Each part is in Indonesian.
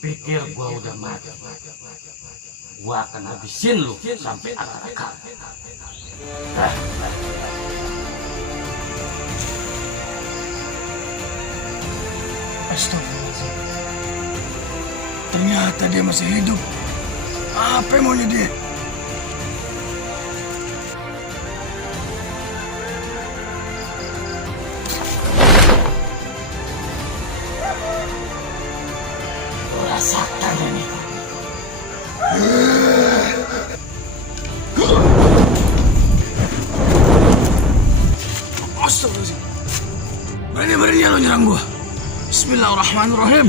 pikir gua udah mati? Gua akan habisin lu sampai akar-akar. Astagfirullahaladzim. Ternyata dia masih hidup. Apa yang maunya dia? Rasakan ini. Astagfirullahaladzim. Berani-beraninya lo nyerang gua. Bismillahirrahmanirrahim.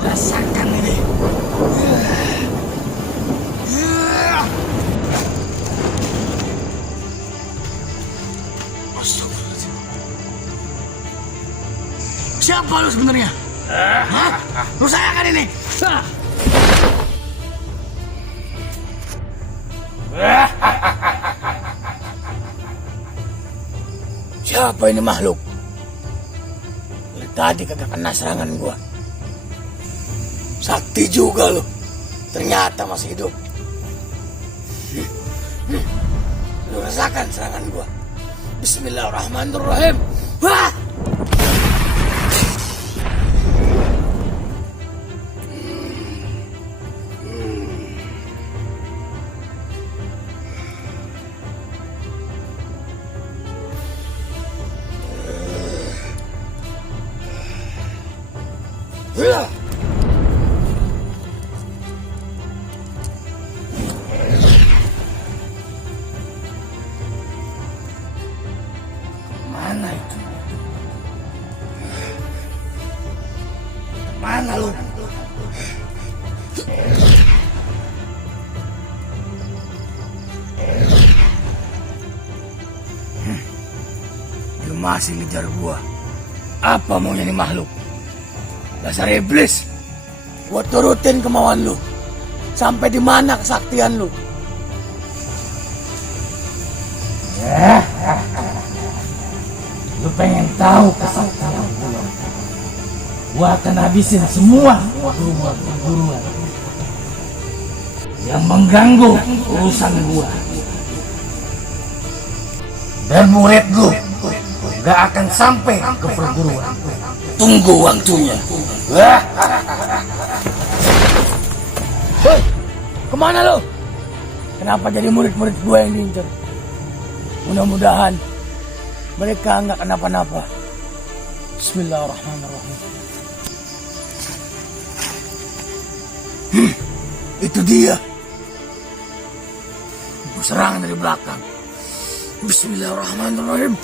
Rasakan ini. Astagfirullahaladzim. Siapa lu sebenarnya? Hah? Lu saya kan ini? Siapa ini makhluk? Dari tadi kagak kena serangan gua. Sakti juga lu. Ternyata masih hidup. Lu rasakan serangan gua. Bismillahirrahmanirrahim. Wah! Mana itu? Mana lu? Dia masih ngejar gua. Apa maunya nih makhluk? Dasar iblis. Gua turutin kemauan lu. Sampai di mana kesaktian lu? Lu pengen tahu kesaktian gua? Gua akan habisin semua perguruan yang mengganggu urusan gua. Dan murid lu gak akan sampai ke perguruan. Tunggu waktunya. Hei, kemana lo? Kenapa jadi murid-murid gue yang diincar? Mudah-mudahan mereka nggak kenapa-napa. Bismillahirrahmanirrahim. Itu dia. Gue serang dari belakang. Bismillahirrahmanirrahim.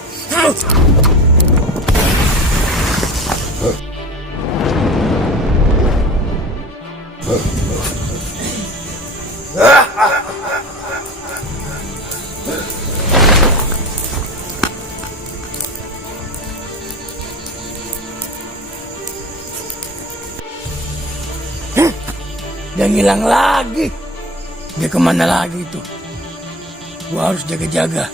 Dia ngilang lagi. Dia kemana lagi itu? Gua harus jaga-jaga.